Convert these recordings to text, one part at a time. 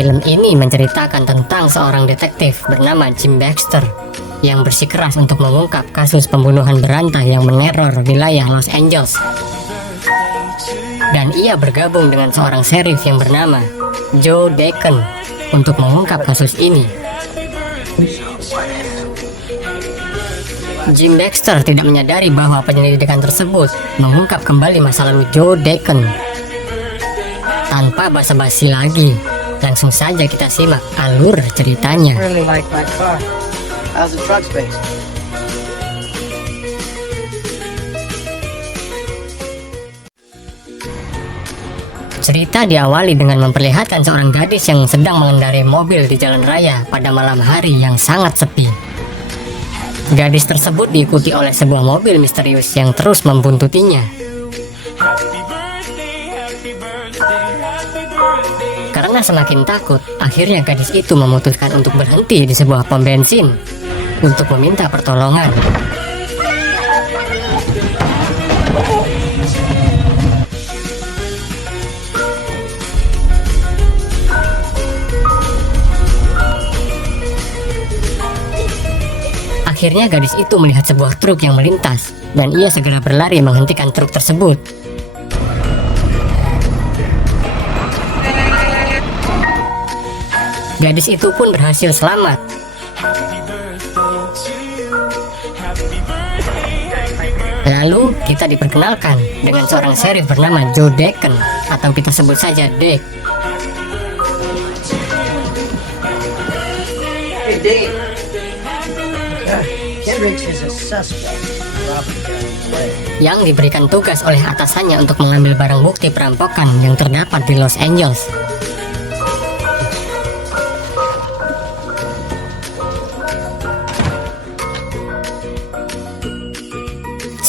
Film ini menceritakan tentang seorang detektif bernama Jim Baxter yang bersikeras untuk mengungkap kasus pembunuhan berantai yang meneror wilayah Los Angeles. Dan ia bergabung dengan seorang sheriff yang bernama Joe Deacon untuk mengungkap kasus ini. Jim Baxter tidak menyadari bahwa penyelidikan tersebut mengungkap kembali masa lalu Joe Deacon. Tanpa basa-basi lagi, langsung saja kita simak alur ceritanya. Really like my car. How's the truck space? Cerita diawali dengan memperlihatkan seorang gadis yang sedang mengendarai mobil di jalan raya pada malam hari yang sangat sepi. Gadis tersebut diikuti oleh sebuah mobil misterius yang terus membuntutinya. Karena semakin takut, akhirnya gadis itu memutuskan untuk berhenti di sebuah pom bensin untuk meminta pertolongan. Akhirnya gadis itu melihat sebuah truk yang melintas, dan ia segera berlari menghentikan truk tersebut. Gadis itu pun berhasil selamat. Lalu kita diperkenalkan dengan seorang sheriff bernama Joe Deacon, atau kita sebut saja Dick. Hey, Dave. Kendricks is a suspect. Yang diberikan tugas oleh atasannya untuk mengambil barang bukti perampokan yang terdapat di Los Angeles.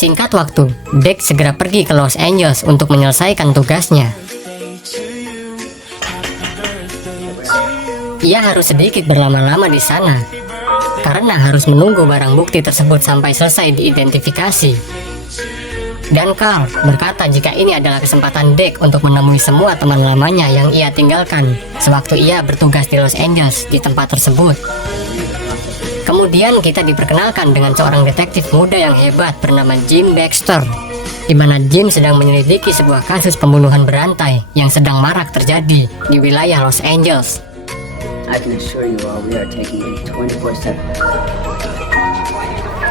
Singkat waktu, Dick segera pergi ke Los Angeles untuk menyelesaikan tugasnya. Ia harus sedikit berlama-lama di sana, karena harus menunggu barang bukti tersebut sampai selesai diidentifikasi. Dan Carl berkata jika ini adalah kesempatan Dick untuk menemui semua teman lamanya yang ia tinggalkan sewaktu ia bertugas di Los Angeles di tempat tersebut. Kemudian kita diperkenalkan dengan seorang detektif muda yang hebat bernama Jim Baxter, di mana Jim sedang menyelidiki sebuah kasus pembunuhan berantai yang sedang marak terjadi di wilayah Los Angeles. I can assure you all we are taking a 24/7.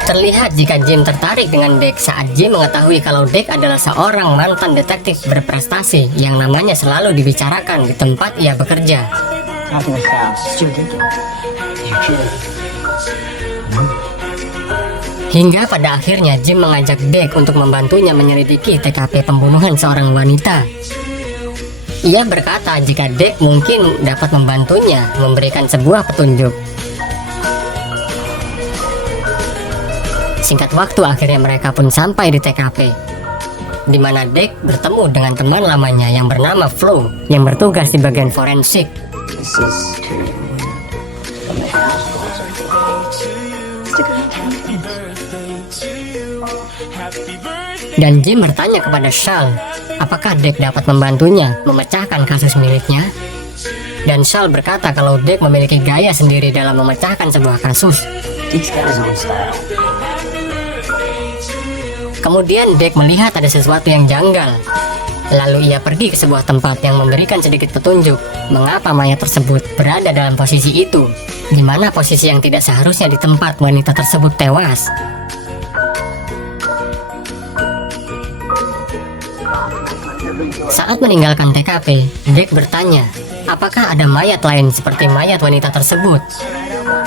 Terlihat jika Jim tertarik dengan Dick saat Jim mengetahui kalau Dick adalah seorang mantan detektif berprestasi yang namanya selalu dibicarakan di tempat ia bekerja. Hingga pada akhirnya Jim mengajak Dick untuk membantunya menyelidiki TKP pembunuhan seorang wanita. Ia berkata jika Dick mungkin dapat membantunya memberikan sebuah petunjuk. Singkat waktu akhirnya mereka pun sampai di TKP, di mana Dick bertemu dengan teman lamanya yang bernama Flo yang bertugas di bagian forensik. Dan Jim bertanya kepada Shal apakah Dick dapat membantunya memecahkan kasus miliknya. Dan Shal berkata kalau Dick memiliki gaya sendiri dalam memecahkan sebuah kasus. Kemudian Dick melihat ada sesuatu yang janggal. Lalu ia pergi ke sebuah tempat yang memberikan sedikit petunjuk mengapa mayat tersebut berada dalam posisi itu, di mana posisi yang tidak seharusnya di tempat wanita tersebut tewas. Saat meninggalkan TKP, Dick bertanya, apakah ada mayat lain seperti mayat wanita tersebut?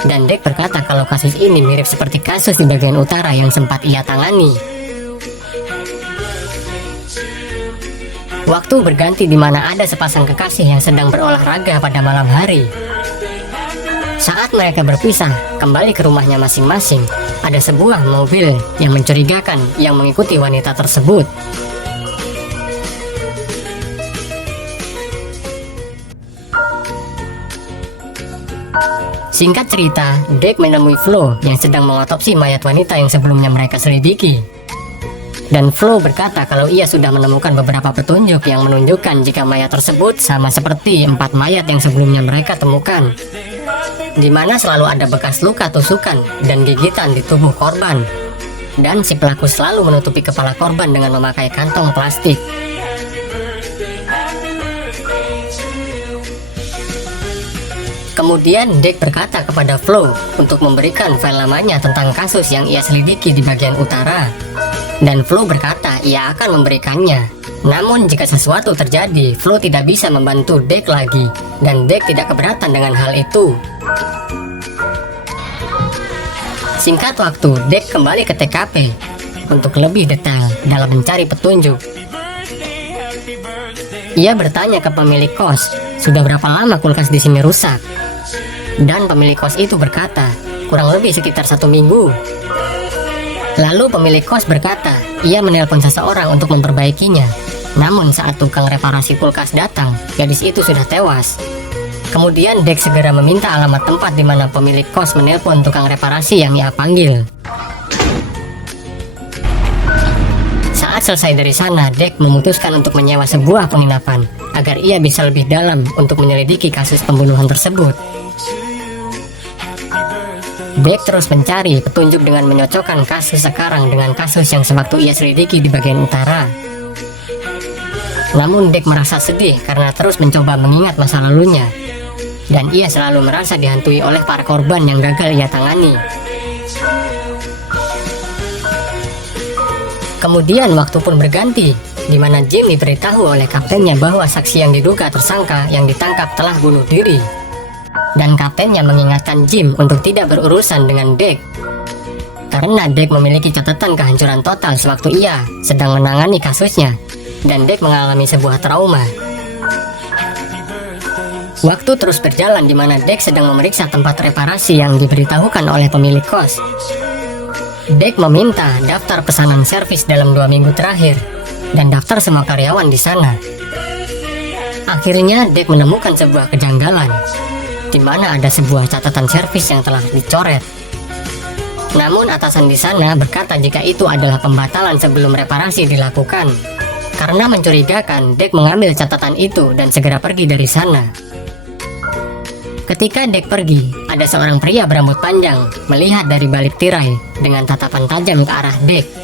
Dan Dick berkata kalau kasus ini mirip seperti kasus di bagian utara yang sempat ia tangani. Waktu berganti di mana ada sepasang kekasih yang sedang berolahraga pada malam hari. Saat mereka berpisah, kembali ke rumahnya masing-masing, ada sebuah mobil yang mencurigakan yang mengikuti wanita tersebut. Singkat cerita, Dick menemui Flo yang sedang mengotopsi mayat wanita yang sebelumnya mereka selidiki. Dan Flo berkata kalau ia sudah menemukan beberapa petunjuk yang menunjukkan jika mayat tersebut sama seperti 4 mayat yang sebelumnya mereka temukan, di mana selalu ada bekas luka tusukan dan gigitan di tubuh korban. Dan si pelaku selalu menutupi kepala korban dengan memakai kantong plastik. Kemudian Deke berkata kepada Flo untuk memberikan file lamanya tentang kasus yang ia selidiki di bagian utara. Dan Flo berkata ia akan memberikannya. Namun jika sesuatu terjadi, Flo tidak bisa membantu Deke lagi, dan Deke tidak keberatan dengan hal itu. Singkat waktu, Deke kembali ke TKP untuk lebih detail dalam mencari petunjuk. Ia bertanya ke pemilik kos, sudah berapa lama kulkas di sini rusak? Dan pemilik kos itu berkata, kurang lebih sekitar 1 minggu. Lalu pemilik kos berkata, ia menelpon seseorang untuk memperbaikinya. Namun saat tukang reparasi kulkas datang, gadis itu sudah tewas. Kemudian Deke segera meminta alamat tempat di mana pemilik kos menelpon tukang reparasi yang ia panggil. Saat selesai dari sana, Deke memutuskan untuk menyewa sebuah penginapan agar ia bisa lebih dalam untuk menyelidiki kasus pembunuhan tersebut. Deke terus mencari petunjuk dengan menyocokkan kasus sekarang dengan kasus yang sewaktu ia selidiki di bagian utara. Namun Deke merasa sedih karena terus mencoba mengingat masa lalunya, dan ia selalu merasa dihantui oleh para korban yang gagal ia tangani. Kemudian waktu pun berganti, di mana Jim diberitahu oleh kaptennya bahwa saksi yang diduga tersangka yang ditangkap telah bunuh diri. Dan kaptennya mengingatkan Jim untuk tidak berurusan dengan Deke, karena Deke memiliki catatan kehancuran total sewaktu ia sedang menangani kasusnya, dan Deke mengalami sebuah trauma. Waktu terus berjalan di mana Deke sedang memeriksa tempat reparasi yang diberitahukan oleh pemilik kos. Deke meminta daftar pesanan servis dalam 2 minggu terakhir dan daftar semua karyawan di sana. Akhirnya Deke menemukan sebuah kejanggalan, di mana ada sebuah catatan servis yang telah dicoret. Namun atasan di sana berkata jika itu adalah pembatalan sebelum reparasi dilakukan. Karena mencurigakan, Deke mengambil catatan itu dan segera pergi dari sana. Ketika Deke pergi, ada seorang pria berambut panjang melihat dari balik tirai dengan tatapan tajam ke arah Deke.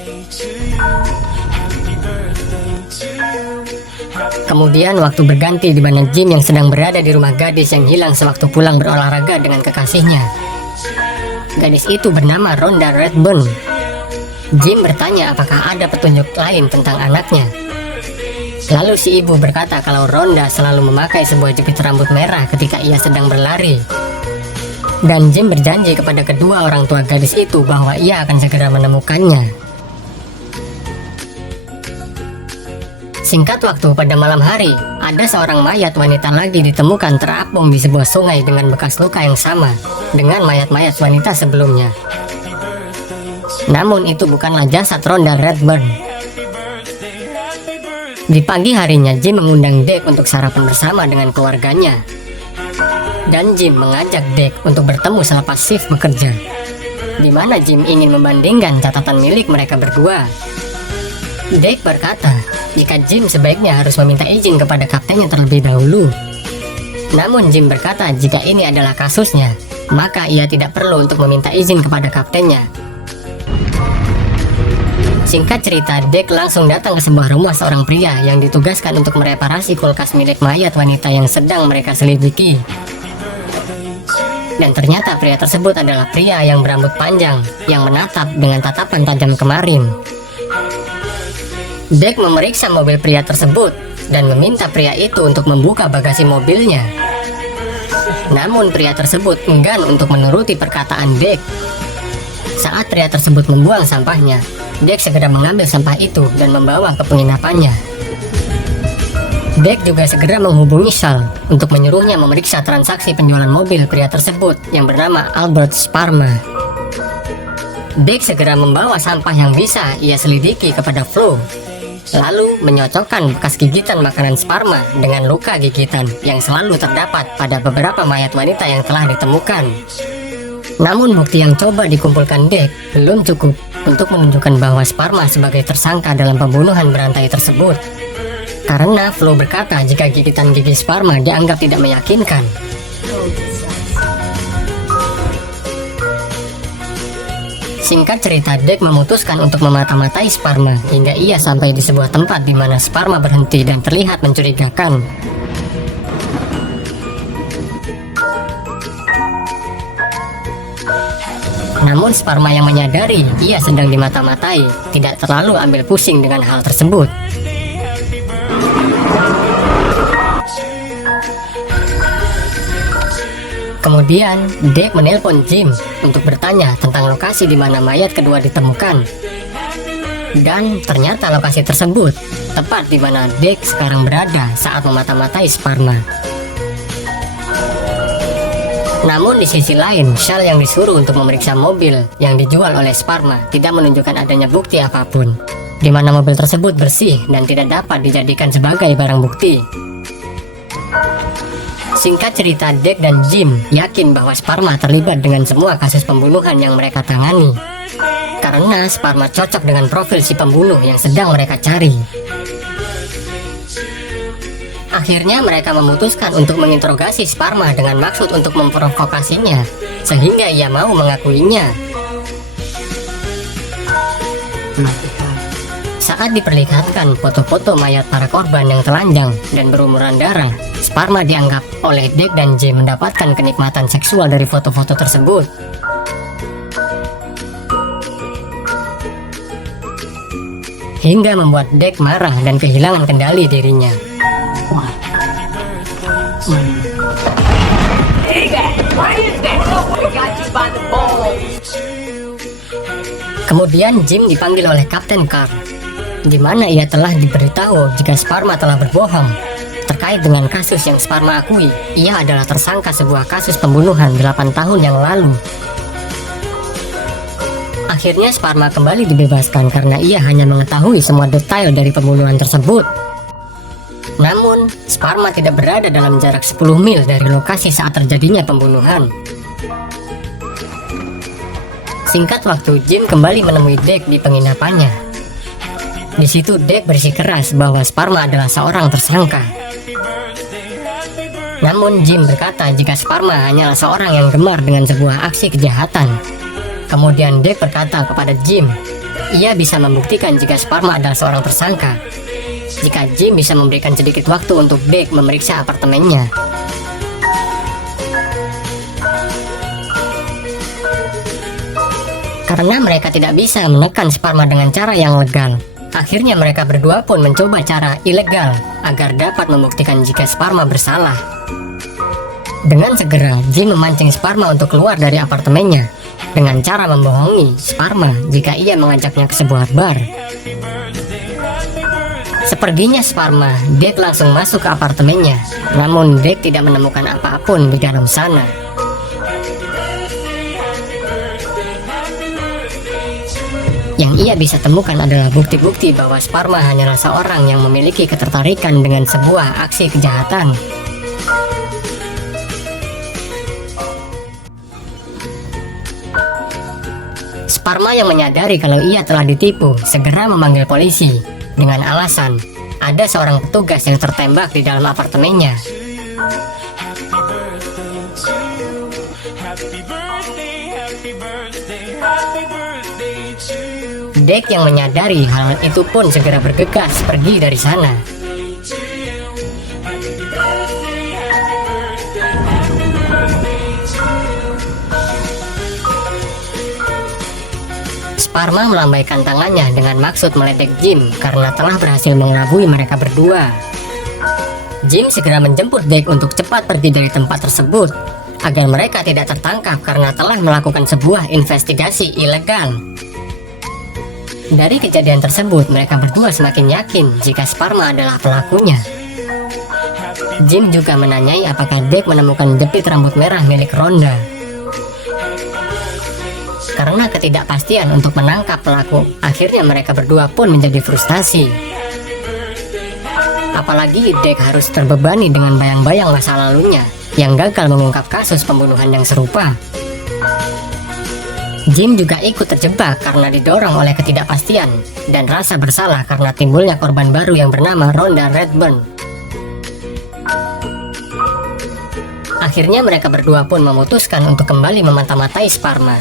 Kemudian waktu berganti di mana Jim yang sedang berada di rumah gadis yang hilang sewaktu pulang berolahraga dengan kekasihnya. Gadis itu bernama Rhonda Redburn. Jim bertanya apakah ada petunjuk lain tentang anaknya. Lalu si ibu berkata kalau Rhonda selalu memakai sebuah jepit rambut merah ketika ia sedang berlari. Dan Jim berjanji kepada kedua orang tua gadis itu bahwa ia akan segera menemukannya. Singkat waktu, pada malam hari, ada seorang mayat wanita lagi ditemukan terapung di sebuah sungai dengan bekas luka yang sama dengan mayat-mayat wanita sebelumnya. Namun itu bukanlah jasad Rhonda Redburn. Di pagi harinya, Jim mengundang Deke untuk sarapan bersama dengan keluarganya. Dan Jim mengajak Deke untuk bertemu selepas shift bekerja, di mana Jim ingin membandingkan catatan milik mereka berdua. Deke berkata jika Jim sebaiknya harus meminta izin kepada kaptennya terlebih dahulu. Namun Jim berkata jika ini adalah kasusnya, maka ia tidak perlu untuk meminta izin kepada kaptennya. Singkat cerita, Deke langsung datang ke sebuah rumah seorang pria yang ditugaskan untuk mereparasi kulkas milik mayat wanita yang sedang mereka selidiki. Dan ternyata pria tersebut adalah pria yang berambut panjang yang menatap dengan tatapan tajam kemarin. Deke memeriksa mobil pria tersebut dan meminta pria itu untuk membuka bagasi mobilnya. Namun pria tersebut enggan untuk menuruti perkataan Deke. Saat pria tersebut membuang sampahnya, Deke segera mengambil sampah itu dan membawa ke penginapannya. Deke juga segera menghubungi Sal untuk menyuruhnya memeriksa transaksi penjualan mobil pria tersebut yang bernama Albert Sparma. Deke segera membawa sampah yang bisa ia selidiki kepada Flo, lalu menyocokkan bekas gigitan makanan Sparma dengan luka gigitan yang selalu terdapat pada beberapa mayat wanita yang telah ditemukan. Namun bukti yang coba dikumpulkan Deke belum cukup untuk menunjukkan bahwa Sparma sebagai tersangka dalam pembunuhan berantai tersebut. Karena Flo berkata jika gigitan gigi Sparma dianggap tidak meyakinkan. Singkat cerita, Dek memutuskan untuk memata-matai Sparma hingga ia sampai di sebuah tempat di mana Sparma berhenti dan terlihat mencurigakan. Namun Sparma yang menyadari ia sedang dimata-matai tidak terlalu ambil pusing dengan hal tersebut. Kemudian, Dek menelpon Jim untuk bertanya tentang lokasi di mana mayat kedua ditemukan. Dan ternyata lokasi tersebut tepat di mana Dek sekarang berada saat memata-matai Sparma. Namun di sisi lain, Shal yang disuruh untuk memeriksa mobil yang dijual oleh Sparma tidak menunjukkan adanya bukti apapun, di mana mobil tersebut bersih dan tidak dapat dijadikan sebagai barang bukti. Singkat cerita, Dek dan Jim yakin bahwa Sparma terlibat dengan semua kasus pembunuhan yang mereka tangani, karena Sparma cocok dengan profil si pembunuh yang sedang mereka cari. Akhirnya mereka memutuskan untuk menginterogasi Sparma dengan maksud untuk memprovokasinya, sehingga ia mau mengakuinya. Saat diperlihatkan foto-foto mayat para korban yang telanjang dan berumuran darah, Sparma dianggap oleh Dek dan Jim mendapatkan kenikmatan seksual dari foto-foto tersebut. Hingga membuat Dek marah dan kehilangan kendali dirinya. Kemudian Jim dipanggil oleh Kapten Carl, di mana ia telah diberitahu jika Sparma telah berbohong terkait dengan kasus yang Sparma akui ia adalah tersangka sebuah kasus pembunuhan 8 tahun yang lalu. Akhirnya Sparma kembali dibebaskan karena ia hanya mengetahui semua detail dari pembunuhan tersebut. Namun, Sparma tidak berada dalam jarak 10 mil dari lokasi saat terjadinya pembunuhan. Singkat waktu, Jim kembali menemui Dek di penginapannya. Di situ Dek bersikeras bahwa Sparma adalah seorang tersangka. Namun Jim berkata jika Sparma hanyalah seorang yang gemar dengan sebuah aksi kejahatan. Kemudian Dek berkata kepada Jim, ia bisa membuktikan jika Sparma adalah seorang tersangka jika Jim bisa memberikan sedikit waktu untuk Dek memeriksa apartemennya. Karena mereka tidak bisa menekan Sparma dengan cara yang legal, akhirnya mereka berdua pun mencoba cara ilegal agar dapat membuktikan jika Sparma bersalah. Dengan segera, Jim memancing Sparma untuk keluar dari apartemennya dengan cara membohongi Sparma jika ia mengajaknya ke sebuah bar. Sepertinya Sparma, Dek langsung masuk ke apartemennya, namun Dek tidak menemukan apapun di dalam sana. Yang ia bisa temukan adalah bukti-bukti bahwa Sparma hanyalah seorang yang memiliki ketertarikan dengan sebuah aksi kejahatan. Sparma yang menyadari kalau ia telah ditipu segera memanggil polisi dengan alasan ada seorang petugas yang tertembak di dalam apartemennya. Dek yang menyadari hal itu pun segera bergegas pergi dari sana. Sparma melambaikan tangannya dengan maksud meledek Jim karena telah berhasil mengelabui mereka berdua. Jim segera menjemput Dek untuk cepat pergi dari tempat tersebut agar mereka tidak tertangkap karena telah melakukan sebuah investigasi ilegal. Dari kejadian tersebut, mereka berdua semakin yakin jika Sparma adalah pelakunya. Jim juga menanyai apakah Dek menemukan jepit rambut merah milik Rhonda. Karena ketidakpastian untuk menangkap pelaku, akhirnya mereka berdua pun menjadi frustasi. Apalagi Dek harus terbebani dengan bayang-bayang masa lalunya yang gagal mengungkap kasus pembunuhan yang serupa. Jim juga ikut terjebak karena didorong oleh ketidakpastian dan rasa bersalah karena timbulnya korban baru yang bernama Rhonda Redburn. Akhirnya mereka berdua pun memutuskan untuk kembali memata-matai Sparma.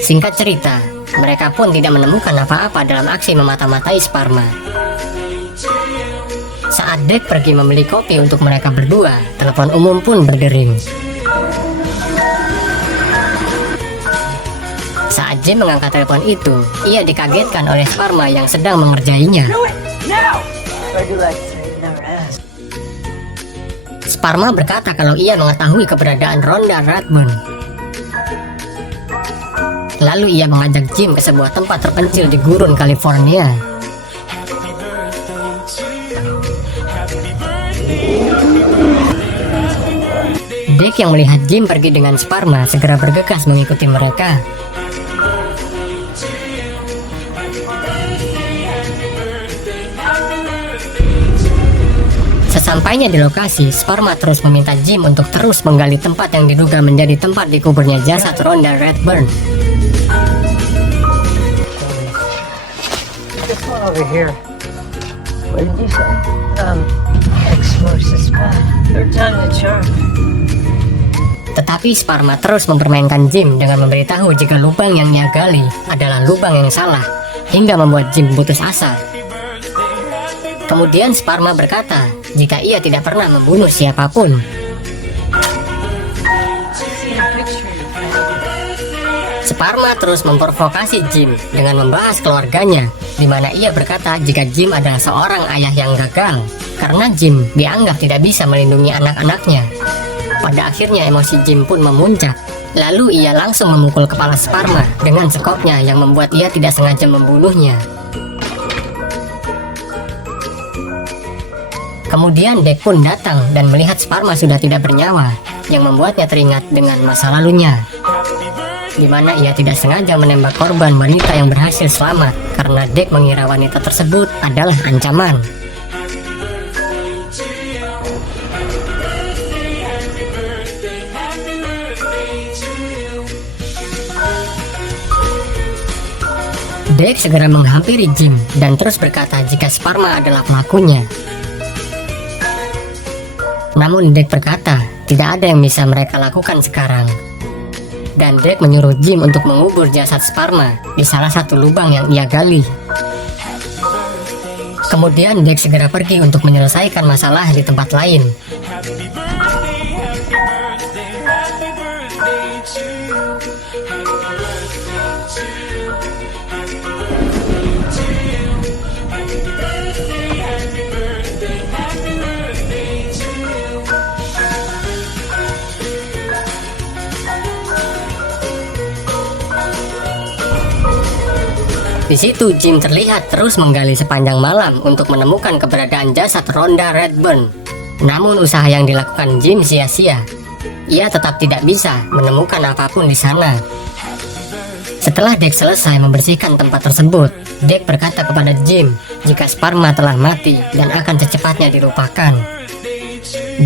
Singkat cerita, mereka pun tidak menemukan apa-apa dalam aksi memata-matai Sparma. Saat Dek pergi membeli kopi untuk mereka berdua, telepon umum pun berdering. Saat Jim mengangkat telepon itu, ia dikagetkan oleh Sparma yang sedang mengerjainya. Sparma berkata kalau ia mengetahui keberadaan Rhonda Redburn. Lalu ia mengajak Jim ke sebuah tempat terpencil di gurun California. Dek yang melihat Jim pergi dengan Sparma segera bergegas mengikuti mereka. Sesampainya di lokasi, Sparma terus meminta Jim untuk terus menggali tempat yang diduga menjadi tempat dikuburnya jasad Rhonda Redburn. This one over here. What did you say? Exorcist spot. Third time the charm. Tetapi Sparma terus mempermainkan Jim dengan memberitahu jika lubang yang ia gali adalah lubang yang salah, hingga membuat Jim putus asa. Kemudian Sparma berkata jika ia tidak pernah membunuh siapapun. Sparma terus memprovokasi Jim dengan membahas keluarganya, di mana ia berkata jika Jim adalah seorang ayah yang gagal, karena Jim dianggap tidak bisa melindungi anak-anaknya. Pada akhirnya emosi Jim pun memuncak. Lalu ia langsung memukul kepala Sparma dengan sekopnya yang membuat ia tidak sengaja membunuhnya. Kemudian Dek pun datang dan melihat Sparma sudah tidak bernyawa, yang membuatnya teringat dengan masa lalunya, di mana ia tidak sengaja menembak korban wanita yang berhasil selamat karena Dek mengira wanita tersebut adalah ancaman. Dek segera menghampiri Jim dan terus berkata jika Sparma adalah pelakunya. Namun Dek berkata tidak ada yang bisa mereka lakukan sekarang. Dan Dek menyuruh Jim untuk mengubur jasad Sparma di salah satu lubang yang ia gali. Kemudian Dek segera pergi untuk menyelesaikan masalah di tempat lain. Di situ Jim terlihat terus menggali sepanjang malam untuk menemukan keberadaan jasad Rhonda Redburn. Namun usaha yang dilakukan Jim sia-sia. Ia tetap tidak bisa menemukan apapun di sana. Setelah Dek selesai membersihkan tempat tersebut, Dek berkata kepada Jim jika Sparma telah mati dan akan secepatnya dilupakan.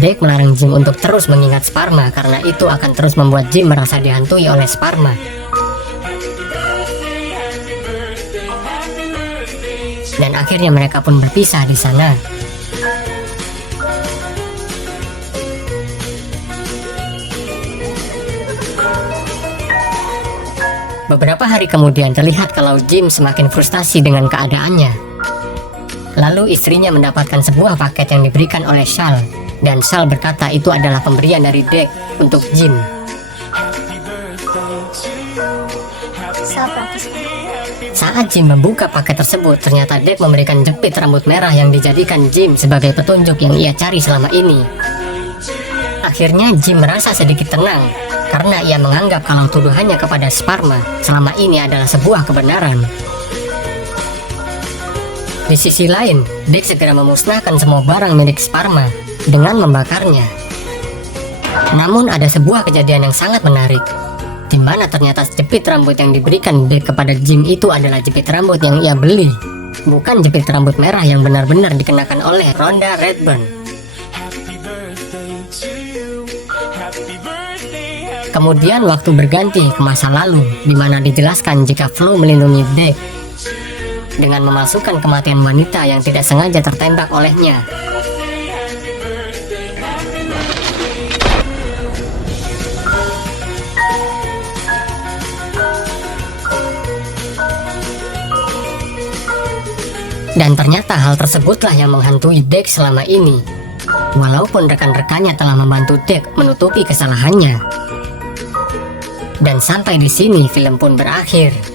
Dek melarang Jim untuk terus mengingat Sparma karena itu akan terus membuat Jim merasa dihantui oleh Sparma. Dan akhirnya mereka pun berpisah di sana. Beberapa hari kemudian terlihat kalau Jim semakin frustasi dengan keadaannya. Lalu istrinya mendapatkan sebuah paket yang diberikan oleh Shal, dan Shal berkata itu adalah pemberian dari Dek untuk Jim. Saat Jim membuka paket tersebut, ternyata Dek memberikan jepit rambut merah yang dijadikan Jim sebagai petunjuk yang ia cari selama ini. Akhirnya Jim merasa sedikit tenang, karena ia menganggap kalau tuduhannya kepada Sparma selama ini adalah sebuah kebenaran. Di sisi lain, Dek segera memusnahkan semua barang milik Sparma dengan membakarnya. Namun ada sebuah kejadian yang sangat menarik, di mana ternyata jepit rambut yang diberikan Dek kepada Jim itu adalah jepit rambut yang ia beli, bukan jepit rambut merah yang benar-benar dikenakan oleh Rhonda Redburn. Kemudian waktu berganti ke masa lalu, di mana dijelaskan jika Flo melindungi Deck dengan memasukkan kematian wanita yang tidak sengaja tertembak olehnya. Dan ternyata hal tersebutlah yang menghantui Deck selama ini. Walaupun rekan-rekannya telah membantu Deck menutupi kesalahannya. Dan sampai di sini film pun berakhir.